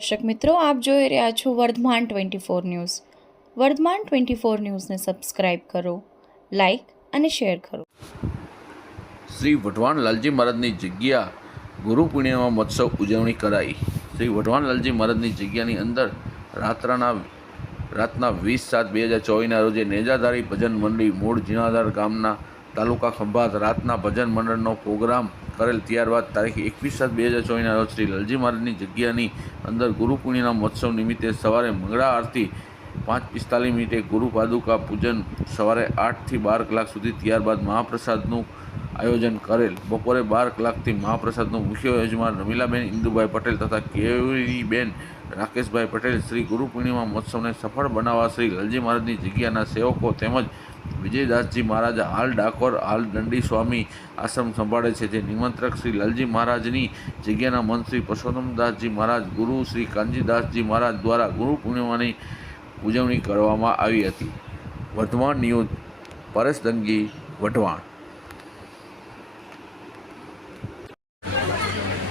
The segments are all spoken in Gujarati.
દર્શક મિત્રો, આપ જોઈ રહ્યા છો વર્ધમાન 24 ન્યૂઝ. વર્ધમાન 24 ન્યૂઝને સબસ્ક્રાઇબ કરો, લાઇક અને શેર કરો. શ્રી વઢવાણ લાલજી મહારાજની જગ્યા ગુરુ પૂર્ણિમા મહોત્સવ ઉજવણી કરાઈ. શ્રી વઢવાણ લાલજી મહારાજની જગ્યાની અંદર રાતના 20/7/2024ના રોજે નેજાધારી ભજન મંડળી મૂળ જીણાધાર ગામના તાલુકા ખંભાત રાતના ભજન મંડળનો પ્રોગ્રામ કરેલ. ત્યારબાદ તારીખ 21/7/2024ના રોજ શ્રી લાલજી મહારાજની જગ્યાની અંદર ગુરુ પૂર્ણિમા મહોત્સવ નિમિત્તે સવારે મંગળા આરતી 5:45 ગુરુ પાદુકા પૂજન સવારે 8 થી 12 કલાક સુધી. ત્યારબાદ મહાપ્રસાદનું આયોજન કરેલ. બપોરે 12 કલાકથી મહાપ્રસાદનું મુખ્ય યજમાન રમીલાબેન ઇન્દુભાઈ પટેલ તથા કેવરીબેન રાકેશભાઈ પટેલ. શ્રી ગુરુ પૂર્ણિમા મહોત્સવને સફળ બનાવવા શ્રી લાલજી મહારાજની જગ્યાના સેવકો તેમજ વિજયદાસજી મહારાજ હાલ ડાકોર હાલ દંડી સ્વામી આશ્રમ સંભાળે છે. જે નિમંત્રક શ્રી લાલજી મહારાજની જગ્યાના મંત શ્રી પરસોત્તમદાસજી મહારાજ ગુરુ શ્રી કાનજીદાસજી મહારાજ દ્વારા ગુરુ પૂર્ણિમાની ઉજવણી કરવામાં આવી હતી. વર્ધમાન ન્યૂઝ, પરેશ દંગી, વઢવાણ.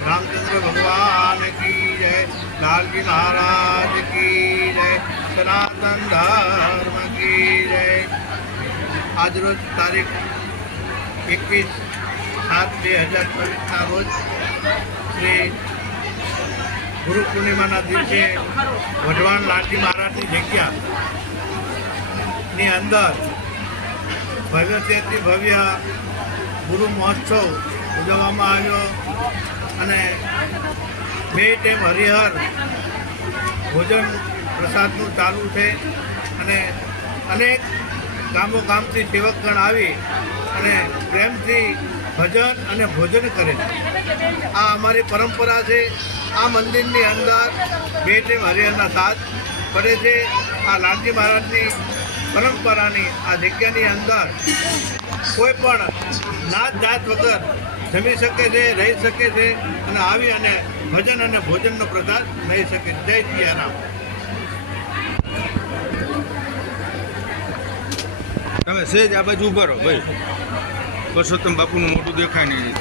रामचंद्र भगवान की जय, लालजी महाराज की जय, सनातन धर्म की जय. आज रोज तारीख 21/7/2024 रोज श्री गुरु पूर्णिमाના દિવસે વઢવાણ લાલજી મહારાજની જગ્યાની અંદર ભવ્યથી ભવ્ય ગુરુ મહોત્સવ ઉજવવામાં આવ્યો અને 2 ટાઈમ હરિહર ભોજન પ્રસાદનું ચાલુ છે અને અનેક ગામોગામથી સેવકગણ આવી અને પ્રેમથી ભજન અને ભોજન કરે છે. આ અમારી પરંપરા છે. આ મંદિરની અંદર 2 ટાઈમ હરિહરના સાથ પડે છે. આ લાલજી મહારાજની પરંપરાની આ જગ્યાની અંદર કોઈ પણ નાત જાત વગર જમી શકે છે, રહી શકે છે અને આવી અને ભજન અને ભોજનનો પ્રસાદ લઈ શકે છે. જય સિયારામ. તમે સેજ આ બાજુ ઉભા રહો ભાઈ, પરસોત્તમ બાપુનું મોટું દેખાય નહીં.